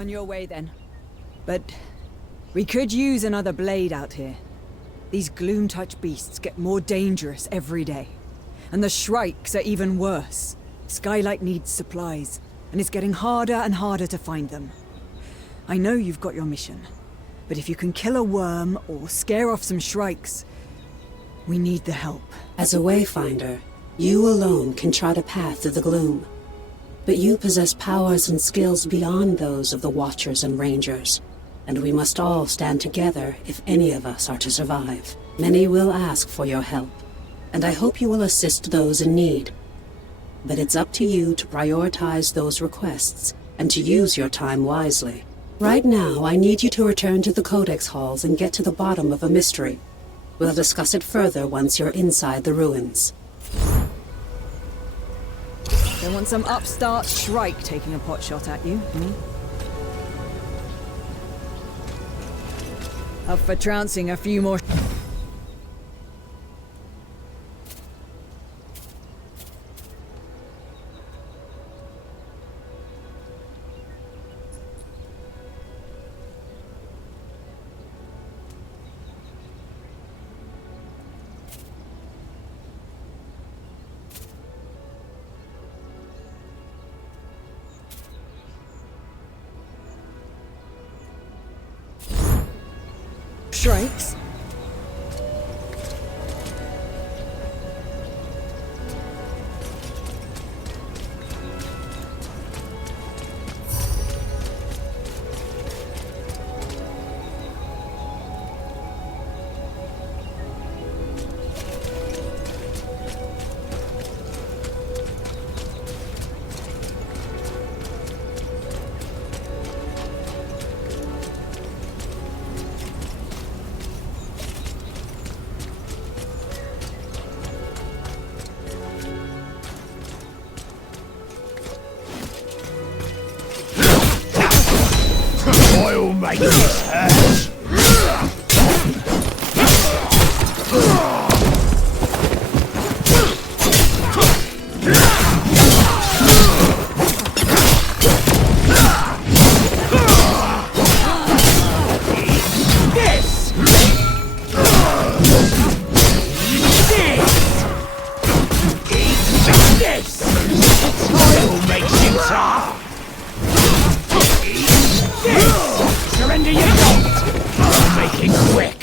On your way then. But we could use another blade out here. These Gloomtouch beasts get more dangerous every day. And the Shrikes are even worse. Skylight needs supplies, and it's getting harder and harder to find them. I know you've got your mission, but if you can kill a worm or scare off some Shrikes, we need the help. As a Wayfinder, you alone can chart a path through the gloom. But you possess powers and skills beyond those of the Watchers and Rangers, and we must all stand together if any of us are to survive. Many will ask for your help, and I hope you will assist those in need. But it's up to you to prioritize those requests and to use your time wisely. Right now, I need you to return to the Codex Halls and get to the bottom of a mystery. We'll discuss it further once you're inside the ruins. Don't want some upstart Shrike taking a pot shot at you, hmm? Up for trouncing a few more... Shrikes? I'll make this hurt! Surrender you don't! I'll make it quick!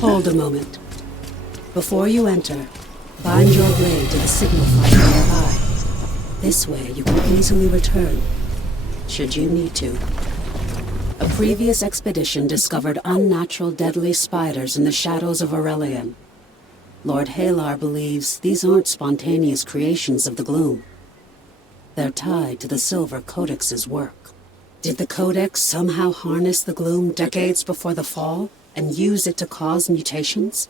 Hold a moment. Before you enter, bind your blade to the signal finder nearby. This way you can easily return, should you need to. A previous expedition discovered unnatural deadly spiders in the shadows of Aurelian. Lord Halar believes these aren't spontaneous creations of the Gloom. They're tied to the Silver Codex's work. Did the Codex somehow harness the Gloom decades before the Fall and use it to cause mutations?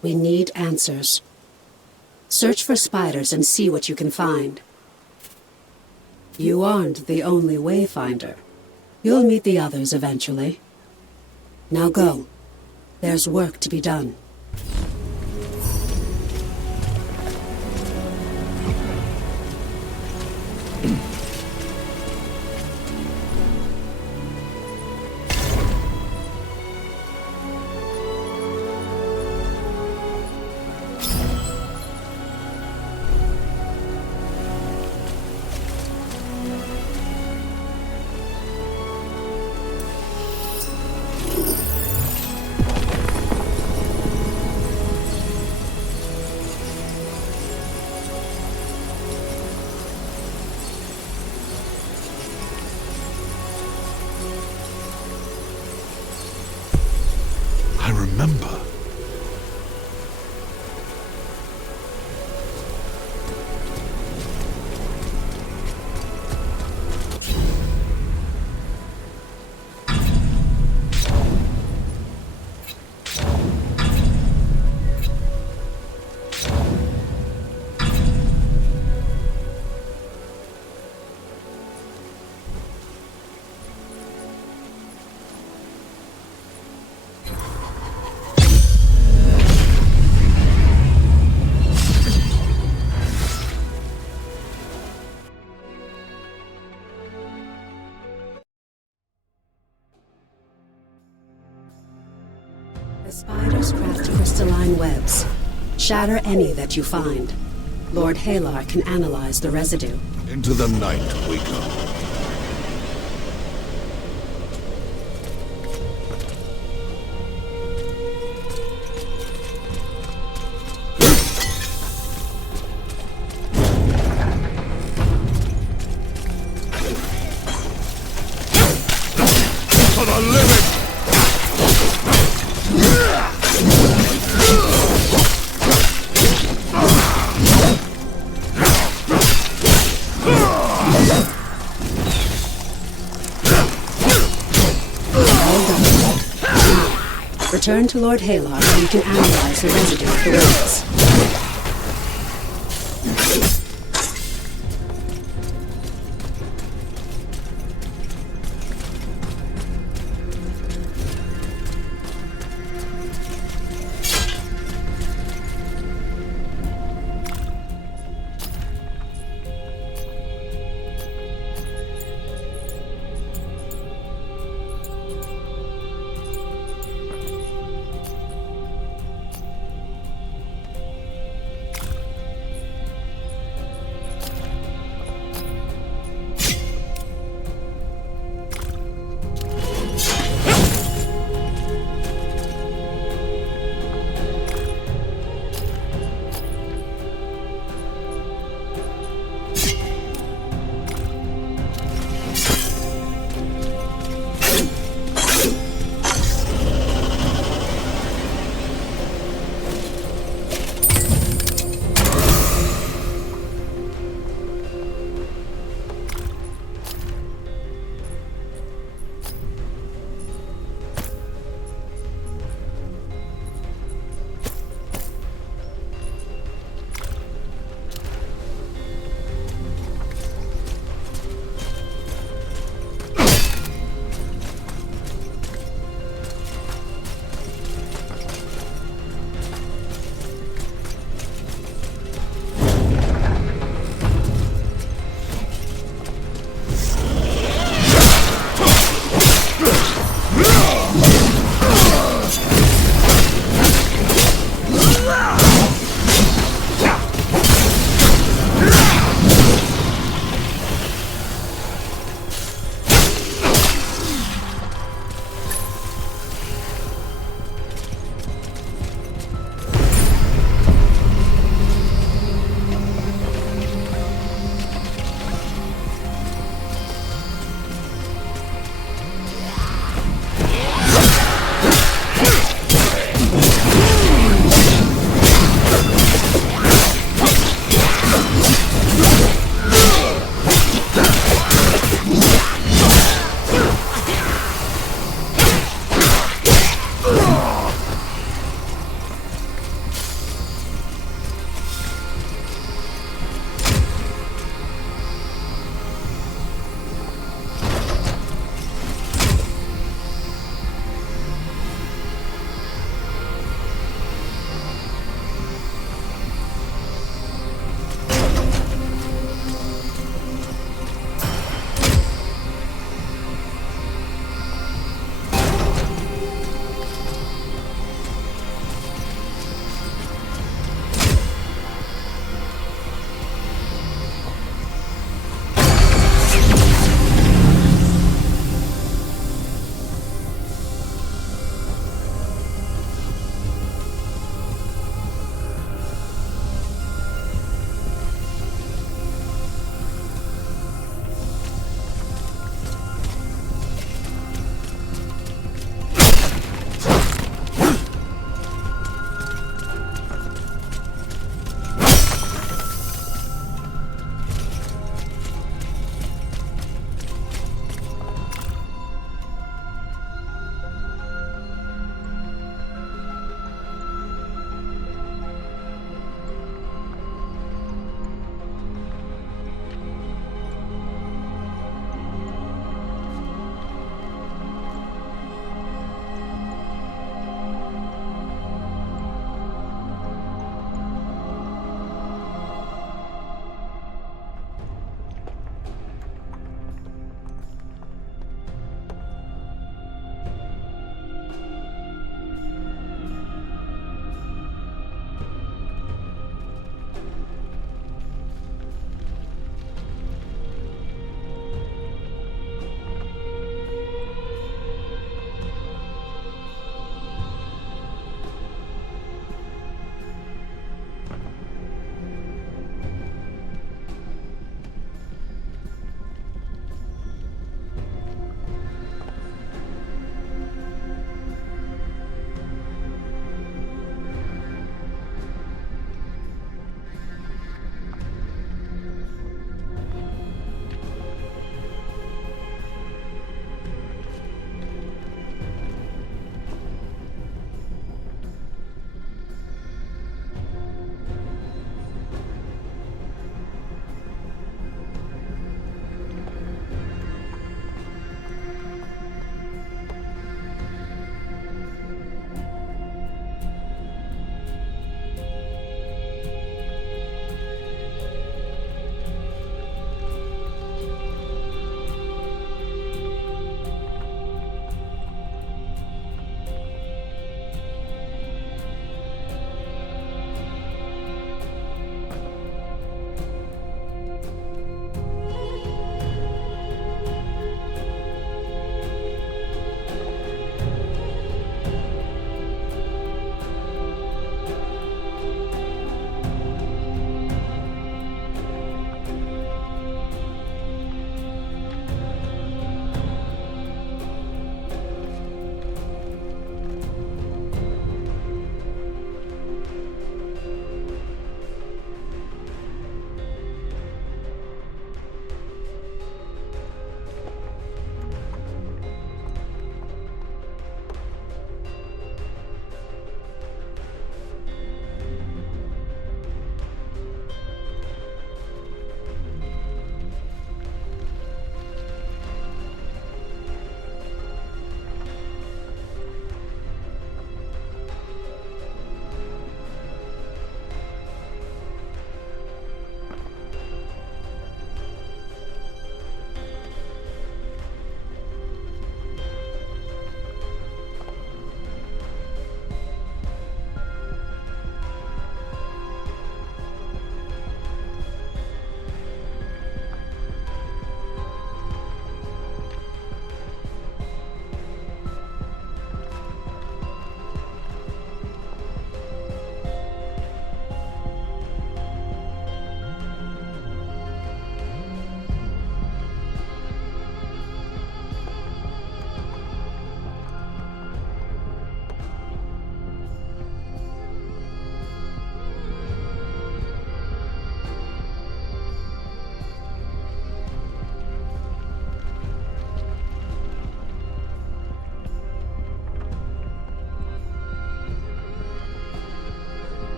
We need answers. Search for spiders and see what you can find. You aren't the only wayfinder. You'll meet the others eventually. Now go. There's work to be done. I remember. The spiders craft crystalline webs. Shatter any that you find. Lord Halar can analyze the residue. Into the night we go. For the living! Return to Lord Halar so you can analyze the residue of the webs.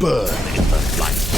burn in the light.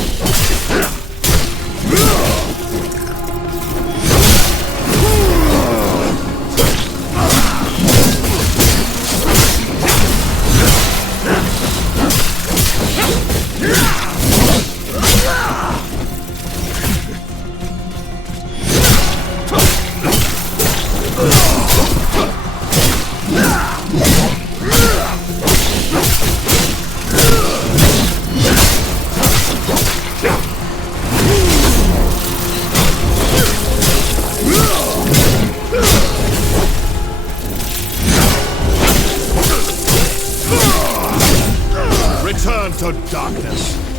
Return to darkness.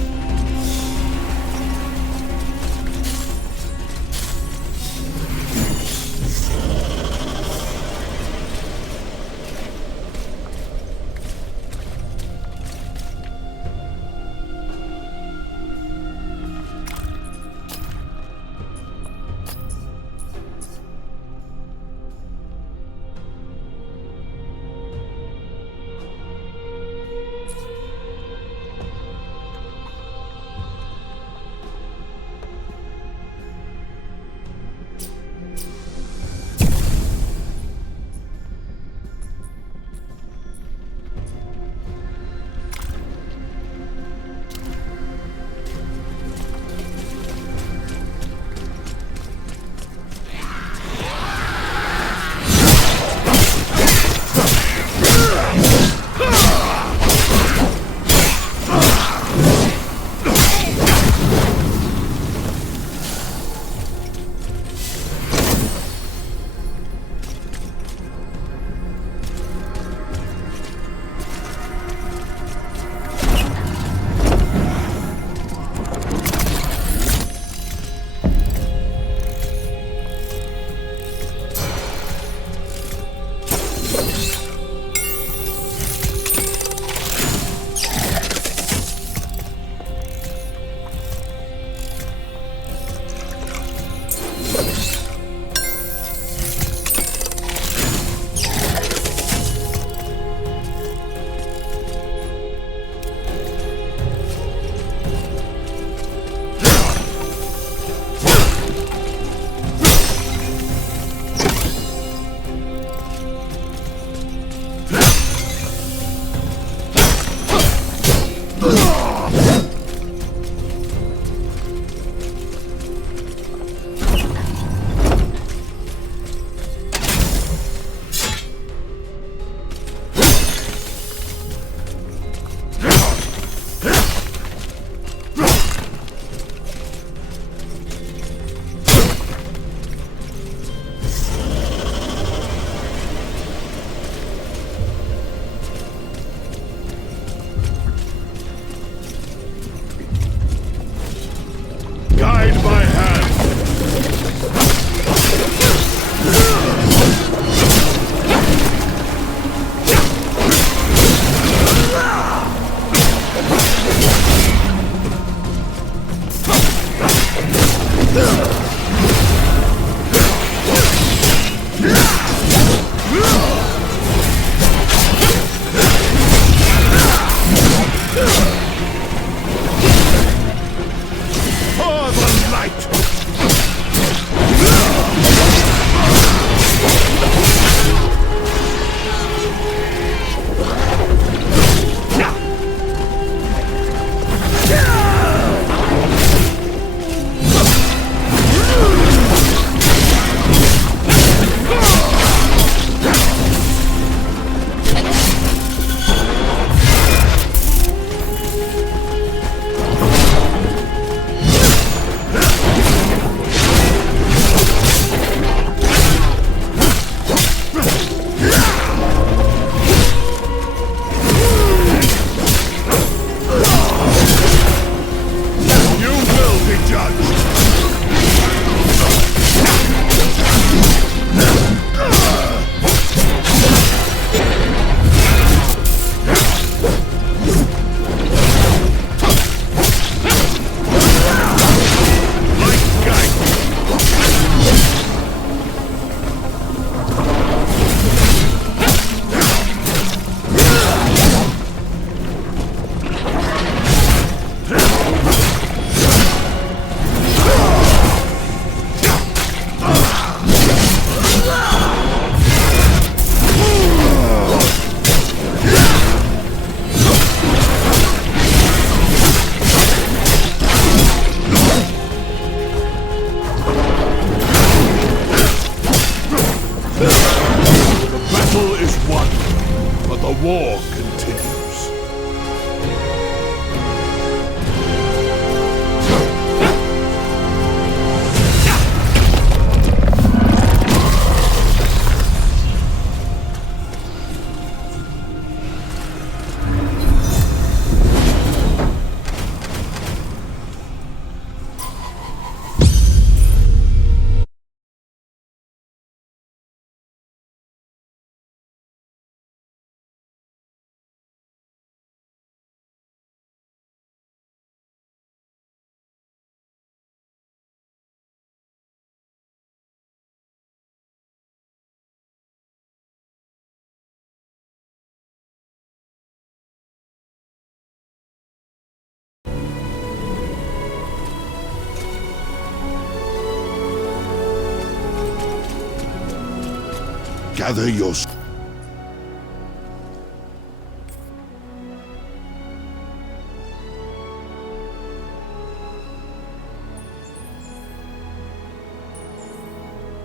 Gather your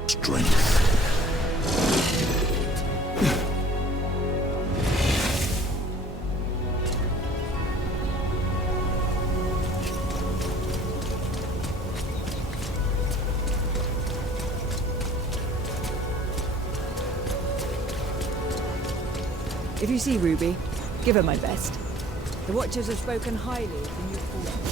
strength. If you see Ruby, give her my best. The Watchers have spoken highly of the new Fallen.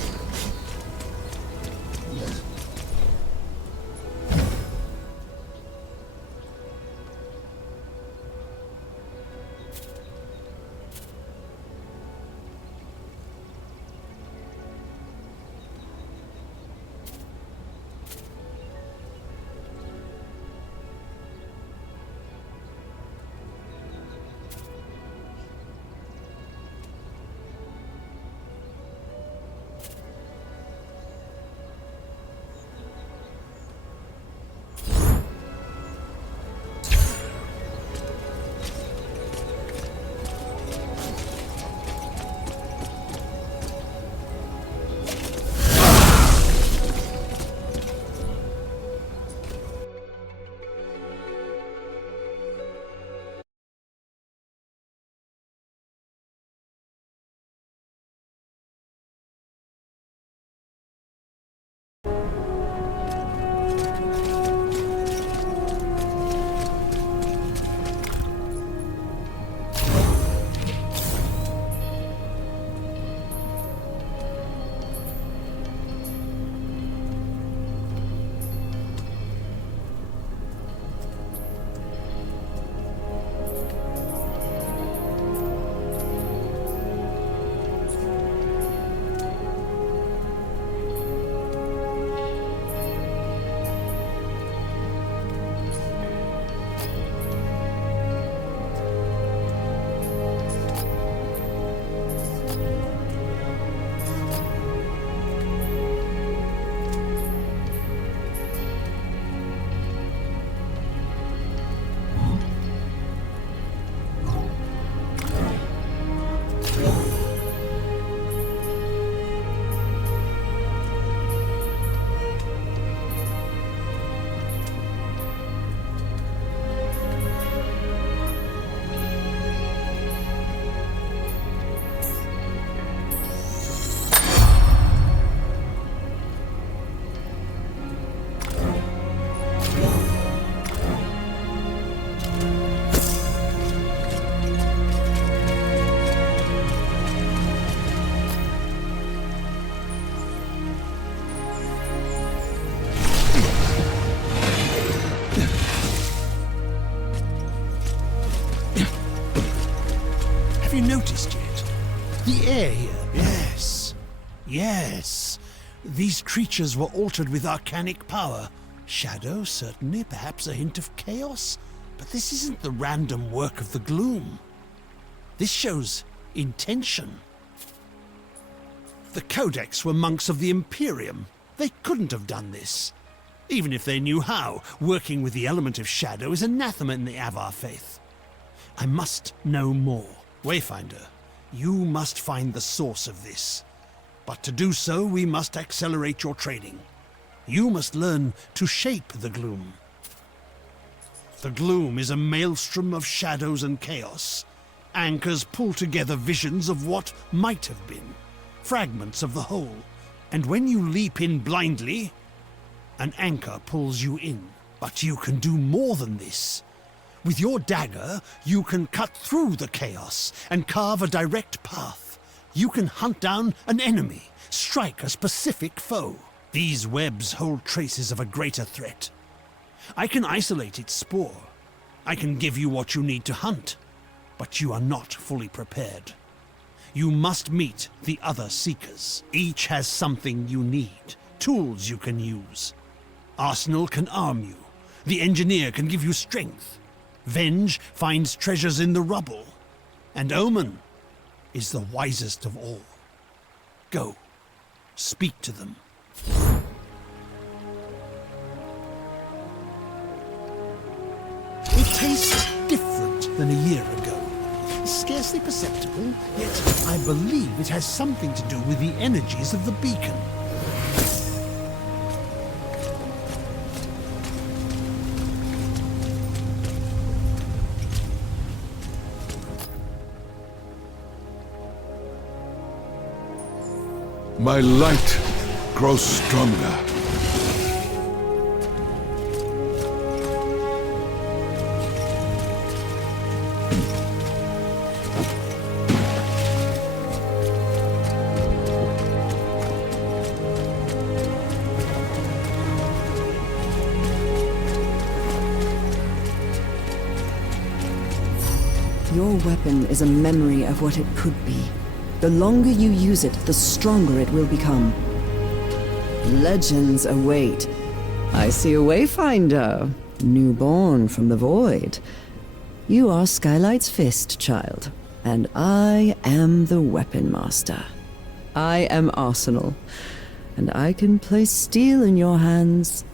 You noticed yet? The air here. Yes. Yes. These creatures were altered with arcanic power. Shadow, certainly, perhaps a hint of chaos. But this isn't the random work of the gloom. This shows intention. The Codex were monks of the Imperium. They couldn't have done this. Even if they knew how, working with the element of shadow is anathema in the Avar faith. I must know more. Wayfinder, you must find the source of this. But to do so, we must accelerate your training. You must learn to shape the gloom. The gloom is a maelstrom of shadows and chaos. Anchors pull together visions of what might have been, fragments of the whole. And when you leap in blindly, an anchor pulls you in. But you can do more than this. With your dagger, you can cut through the chaos and carve a direct path. You can hunt down an enemy, strike a specific foe. These webs hold traces of a greater threat. I can isolate its spore. I can give you what you need to hunt, but you are not fully prepared. You must meet the other Seekers. Each has something you need, tools you can use. Arsenal can arm you. The Engineer can give you strength. Venge finds treasures in the rubble. And Omen is the wisest of all. Go, speak to them. It tastes than a year ago. Scarcely perceptible, yet I believe it has something to do with the energies of the beacon. My light grows stronger. Your weapon is a memory of what it could be. The longer you use it, the stronger it will become. Legends await. I see a Wayfinder, newborn from the void. You are Skylight's fist, child, and I am the Weapon Master. I am Arsenal, and I can place steel in your hands.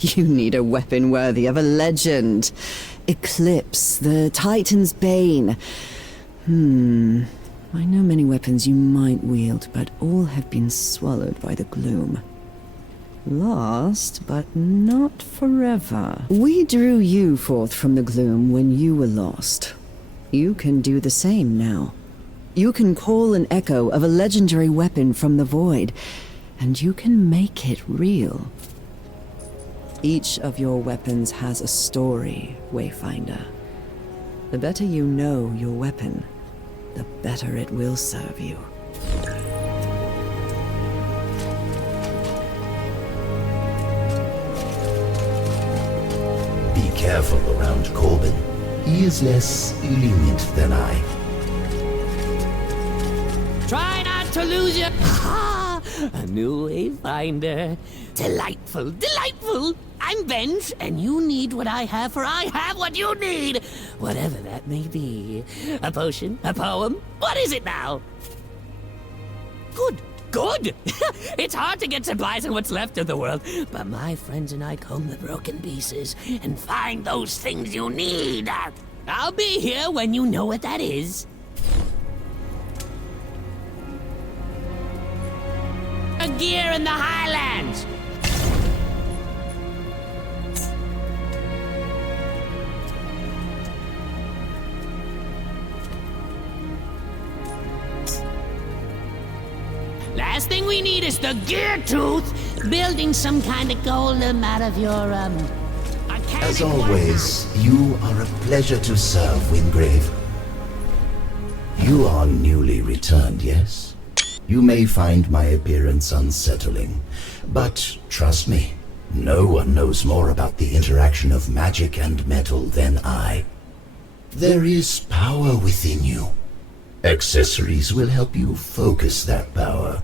You need a weapon worthy of a legend. Eclipse, the Titan's Bane. I know many weapons you might wield, but all have been swallowed by the gloom. Lost, but not forever. We drew you forth from the gloom when you were lost. You can do the same now. You can call an echo of a legendary weapon from the void, and you can make it real. Each of your weapons has a story, Wayfinder. The better you know your weapon, the better it will serve you. Be careful around Corbin. He is less lenient than I. Try not to lose your... Ha! A new Wayfinder. Delightful, delightful! I'm Benj, and you need what I have, for I have what you need! Whatever that may be. A potion? A poem? What is it now? Good, good! It's hard to get supplies on what's left of the world, but my friends and I comb the broken pieces and find those things you need. I'll be here when you know what that is. A gear in the Highlands! Last thing we need is the gear tooth! Building some kind of golem out of your, As always, you are a pleasure to serve, Wingrave. You are newly returned, yes? You may find my appearance unsettling, but trust me, no one knows more about the interaction of magic and metal than I. There is power within you. Accessories will help you focus that power.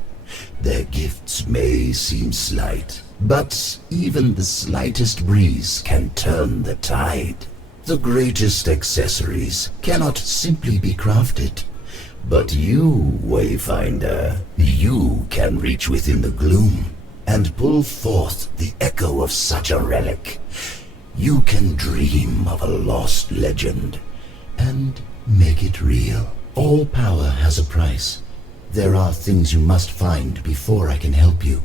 Their gifts may seem slight, but even the slightest breeze can turn the tide. The greatest accessories cannot simply be crafted. But you, Wayfinder, you can reach within the gloom and pull forth the echo of such a relic. You can dream of a lost legend and make it real. All power has a price. There are things you must find before I can help you.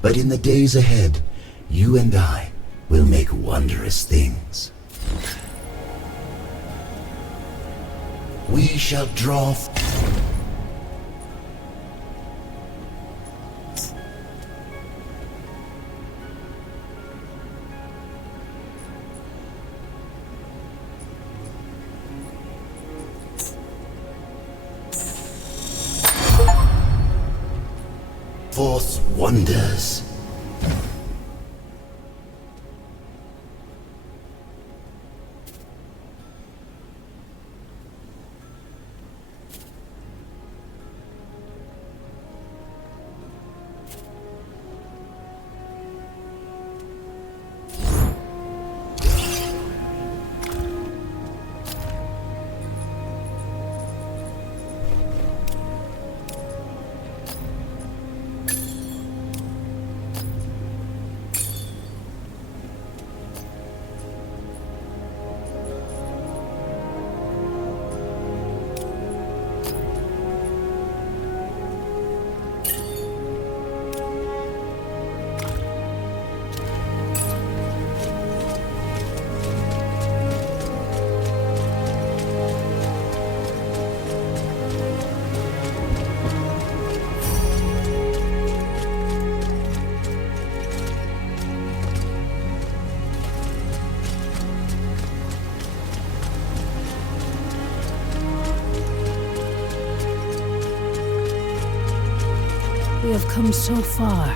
But in the days ahead, you and I will make wondrous things. We shall draw... forth wonders. We have come so far,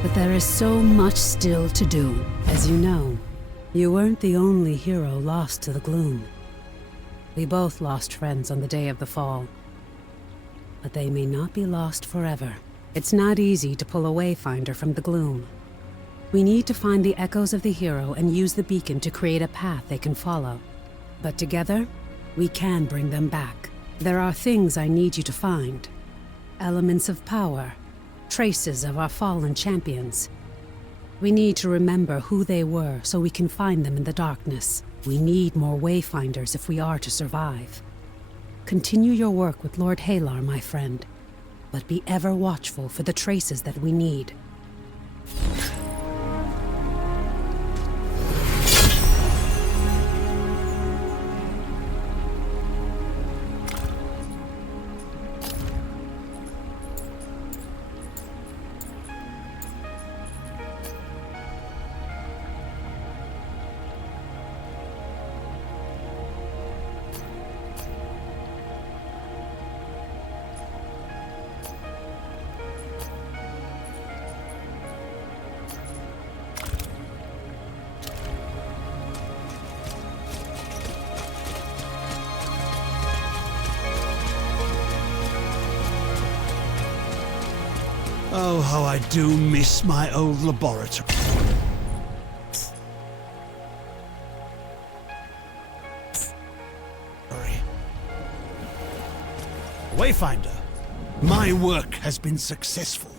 but there is so much still to do. As you know, you weren't the only hero lost to the gloom. We both lost friends on the day of the fall. But they may not be lost forever. It's not easy to pull a Wayfinder from the gloom. We need to find the echoes of the hero and use the beacon to create a path they can follow. But together, we can bring them back. There are things I need you to find. Elements of power, traces of our fallen champions. We need to remember who they were so we can find them in the darkness. We need more Wayfinders if we are to survive. Continue your work with Lord Halar, my friend, but be ever watchful for the traces that we need. Oh, how I do miss my old laboratory. Wayfinder, my work has been successful.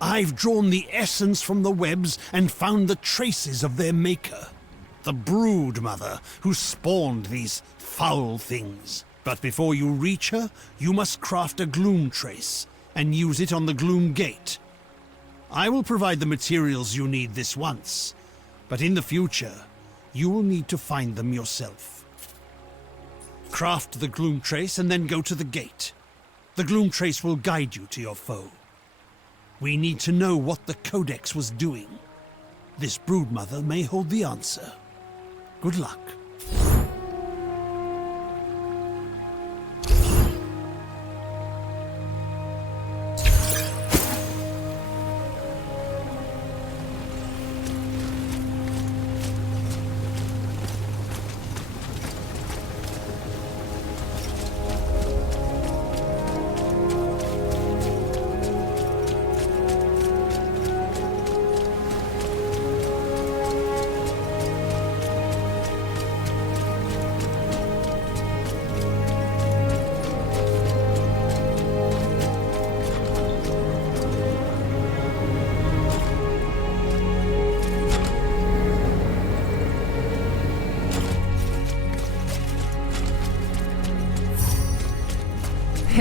I've drawn the essence from the webs and found the traces of their maker, the Brood Mother who spawned these foul things. But before you reach her, you must craft a gloom trace and use it on the gloom gate. I will provide the materials you need this once, but in the future, you will need to find them yourself. Craft the gloom trace and then go to the gate. The gloom trace will guide you to your foe. We need to know what the Codex was doing. This Broodmother may hold the answer. Good luck.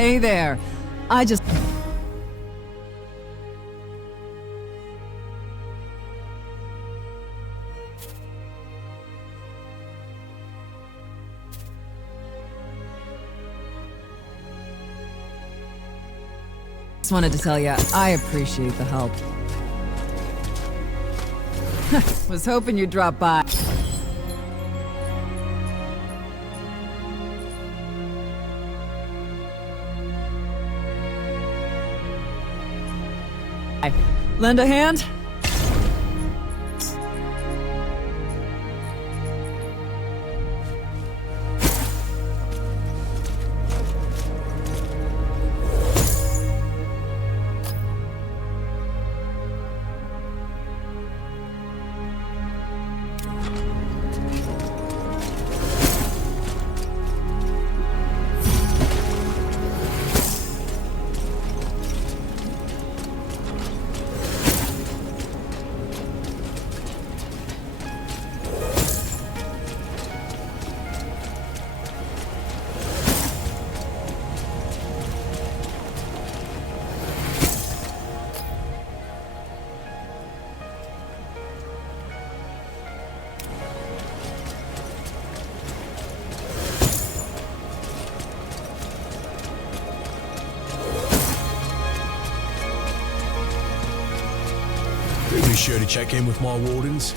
Hey there. I just wanted to tell you, I appreciate the help. Was hoping you'd drop by. Lend a hand? Be sure to check in with my wardens.